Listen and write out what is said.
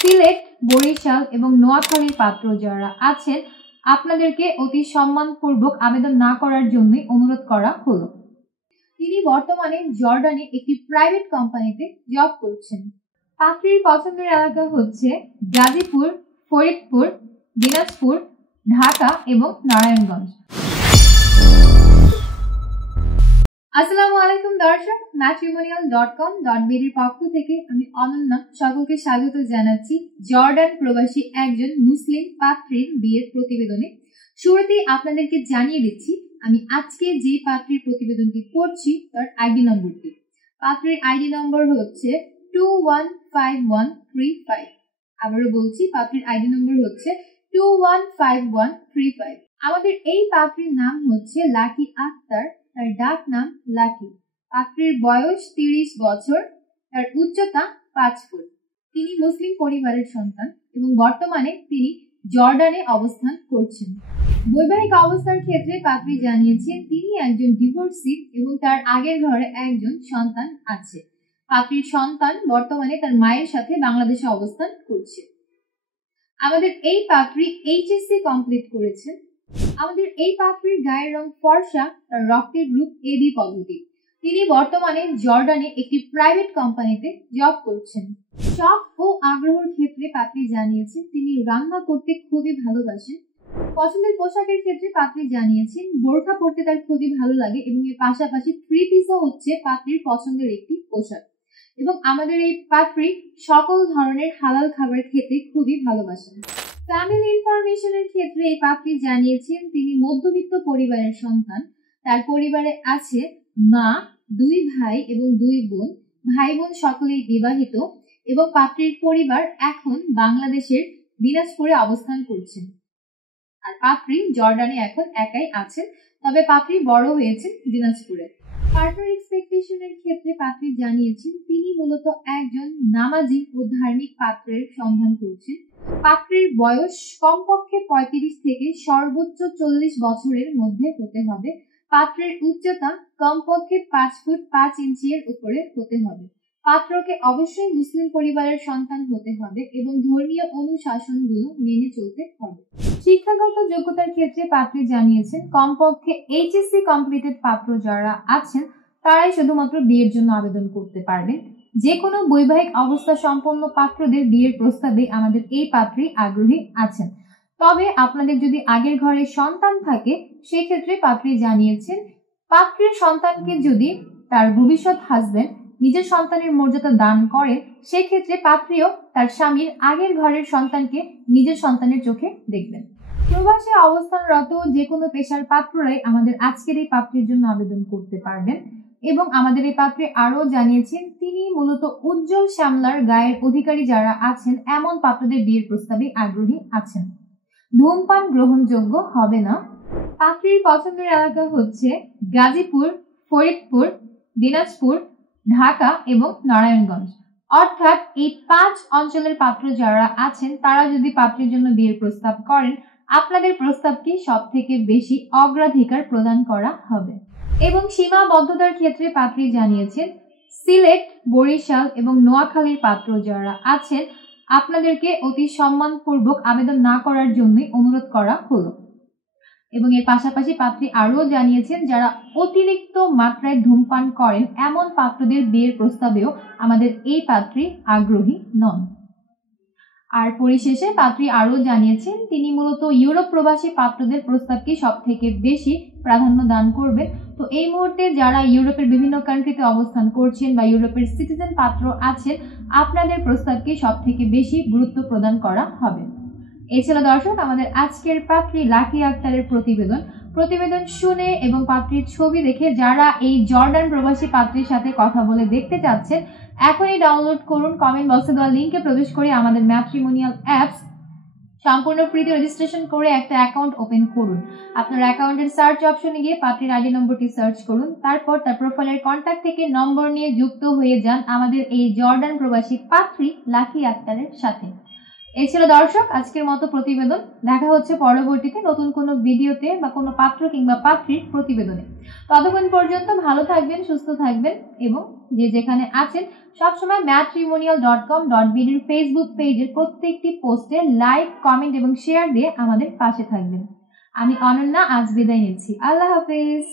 সিলেট, বরিশাল এবং নোয়াখালীর পাত্র যারা আছেন আপনাদেরকে অতি সম্মানপূর্বক আবেদন না করার জন্যই অনুরোধ করা হলো। তিনি বর্তমানে জর্ডানে একটি প্রাইভেট কোম্পানিতে জব করছেন। পাত্রীর পছন্দের এলাকা হচ্ছে গাজীপুর, ফরিদপুর, দিনাজপুর, ঢাকা এবং নারায়ণগঞ্জ। আসসালামু আলাইকুম দর্শক, matrimonial.com.bd এর পক্ষ থেকে আমি অনন্যা সকলকে স্বাগত জানাচ্ছি জর্ডান প্রবাসী একজন মুসলিম পাত্রীর বিয়ের প্রতিবেদনে। শুরুতেই আপনাদেরকে জানিয়ে দিচ্ছি আমি আজকে যে পাত্রীর প্রতিবেদনটি পড়ছি তার আইডি নম্বরটি। পাত্রীর আইডি নম্বর হচ্ছে 215135। আবারও বলছি, পাত্রীর আইডি নম্বর হচ্ছে 215135। আমাদের এই পাত্রীর নাম হচ্ছে লাকি আক্তার, তার ডাক নাম লাকি। পাত্রীর বয়স 30 বছর, তার উচ্চতা 5 ফুট। তিনি মুসলিম পরিবারের সন্তান এবং বর্তমানে তিনি জর্ডানে অবস্থান করছেন। বৈবাহিক অবস্থার ক্ষেত্রে পাত্রী জানিয়েছেন তিনি একজন ডিভোর্সি এবং তার আগের ঘরে একজন সন্তান আছে। পাত্রীর সন্তান বর্তমানে তার মায়ের সাথে বাংলাদেশে অবস্থান করছে। আমাদের এই পাত্রী এইচএসসি কমপ্লিট করেছেন। আমাদের এই পাত্রীর গায়ের রং ফর্সা, তার রক্তের গ্রুপ AB পজিটিভ। তিনি বর্তমানে জর্ডানে একটি প্রাইভেট কোম্পানিতে জব করছেন। শখ ও আগ্রহের ক্ষেত্রে পাত্রী জানিয়েছেন তিনি রান্না করতে খুবই ভালোবাসেন। পছন্দের পোশাকের ক্ষেত্রে পাত্রী জানিয়েছেন বোরখা পরতে তার খুবই ভালো লাগে এবং এর পাশাপাশি 3 পিসও হচ্ছে পাত্রীর পছন্দের একটি পোশাক। এবং আমাদের এই পাত্রী সকল ধরনের হালাল খাবার খেতে খুবই ভালোবাসেন। ফ্যামিলি ইনফরমেশনের ক্ষেত্রে এই পাত্রী জানিয়েছেন তিনি মধ্যবিত্ত পরিবারের সন্তান। তার পরিবারে আছে মা, 2 ভাই এবং 2 বোন। ভাই বোন সকলেই বিবাহিত এবং পাত্রীর পরিবার এখন বাংলাদেশের দিনাজপুরে অবস্থান করছেন। আর পাত্রী জর্ডানে এখন একাই আছেন, তবে পাত্রী বড় হয়েছেন দিনাজপুরে। পার্টনার এক্সপেকটেশনের ক্ষেত্রে পাত্রী জানিয়েছেন তিনি মূলত একজন নামাজি ও ধার্মিক পাত্রের সন্ধান করছেন। পাত্রীর বয়স কমপক্ষে 35 থেকে সর্বোচ্চ 40 বছরের মধ্যে হতে হবে। পাত্রের উচ্চতা কমপক্ষে 5 ফুট 5 ইঞ্চি এর উপরে হতে হবে। পাত্রকে অবশ্যই মুসলিম পরিবারের সন্তান হতে হবে এবং ধর্মীয় অনুশাসনগুলো মেনে চলতে হবে। শিক্ষাগত যোগ্যতার ক্ষেত্রে পাত্রী জানিয়েছেন কমপক্ষে এইচএসসি কমপ্লিটেড পাত্র যারা আছেন তারাই শুধুমাত্র বিয়ের জন্য আবেদন করতে পারবেন। যে কোনো বৈবাহিক অবস্থা সম্পন্ন পাত্রদের বিয়ের প্রস্তাবে আমাদের এই পাত্রী আগ্রহী আছেন। তবে আপনাদের যদি আগের ঘরে সন্তান থাকে সেক্ষেত্রে পাত্রী জানিয়েছেন পাত্রীর সন্তানকে যদি তার ভবিষ্যৎ হাজবেন্ড নিজের সন্তানের মর্যাদা দান করে সেক্ষেত্রে পাত্রীও তার স্বামীর আগের ঘরের সন্তানকে নিজের সন্তানের চোখে দেখবেন। প্রবাসে অবস্থানরত যে কোনো পেশার পাত্ররাই আমাদের আজকের এই পাত্রীর জন্য আবেদন করতে পারবেন। এবং আমাদের এই পাত্রী আরও জানিয়েছেন তিনি মূলত উজ্জ্বল শ্যামলার গায়ের অধিকারী যারা আছেন এমন পাত্রদের বিয়ের প্রস্তাবে আগ্রহী আছেন। ধূমপান গ্রহণযোগ্য হবে না। পাত্রীর পছন্দের এলাকা হচ্ছে গাজীপুর, ফরিদপুর, দিনাজপুর, ঢাকা এবং নারায়ণগঞ্জ। অর্থাৎ এই 5 অঞ্চলের পাত্র যারা আছেন তারা যদি পাত্রীর জন্য বিয়ের প্রস্তাব করেন আপনাদের প্রস্তাবকে সব থেকে বেশি অগ্রাধিকার প্রদান করা হবে। এবং সীমাবদ্ধতার ক্ষেত্রে পাত্রী জানিয়েছেন সিলেট, বরিশাল এবং নোয়াখালীর পাত্র যারা আছেন আপনাদেরকে অতি সম্মানপূর্বক আবেদন না করার জন্যই অনুরোধ করা হলো। এবং এর পাশাপাশি পাত্রী আরও জানিয়েছেন যারা অতিরিক্ত মাত্রায় ধূমপান করেন এমন পাত্রদের বিয়ের প্রস্তাবেও আমাদের এই পাত্রী আগ্রহী নন। আর পরিশেষে পাত্রী আরও জানিয়েছেন তিনি মূলত ইউরোপ প্রবাসী পাত্রদের প্রস্তাবকে সব থেকে বেশি প্রাধান্য দান করবেন। তো এই মুহূর্তে যারা ইউরোপের বিভিন্ন কান্ট্রিতে অবস্থান করছেন বা ইউরোপের সিটিজেন পাত্র আছেন আপনাদের প্রস্তাবকে সব থেকে বেশি গুরুত্ব প্রদান করা হবে। এই ছিল দর্শক আমাদের আজকের পাত্রী লাকি আক্তারের প্রতিবেদন শুনে এবং পাত্রীর ছবি দেখে যারা এই জর্ডান প্রবাসী পাত্রীর সাথে কথা বলে দেখতে চাচ্ছেন এখনই ডাউনলোড করুন। কমেন্ট বক্সে দেওয়া লিঙ্কে প্রবেশ করে আমাদের ম্যাট্রিমোনিয়াল অ্যাপস সম্পূর্ণ ফ্রিতে রেজিস্ট্রেশন করে একটা অ্যাকাউন্ট ওপেন করুন। আপনার অ্যাকাউন্টের সার্চ অপশনে গিয়ে পাত্রীর আইডি নম্বরটি সার্চ করুন। তারপর তার প্রোফাইলের কন্ট্যাক্ট থেকে নম্বর নিয়ে যুক্ত হয়ে যান আমাদের এই জর্ডান প্রবাসী পাত্রী লাকি আক্তারের সাথে। এই ছিল দর্শক আজকের মতো প্রতিবেদন। দেখা হচ্ছে পরবর্তীতে নতুন কোনো ভিডিওতে বা কোনো পাত্র কিংবা পাত্রীর প্রতিবেদনে। ততক্ষণ পর্যন্ত ভালো থাকবেন, সুস্থ থাকবেন এবং যে যেখানে আছেন সবসময় matrimonial.com.bd এর ফেসবুক পেজের প্রত্যেকটি পোস্টে লাইক, কমেন্ট এবং শেয়ার দিয়ে আমাদের পাশে থাকবেন। আমি অনন্যা আজ বিদায় নিচ্ছি। আল্লাহ হাফেজ।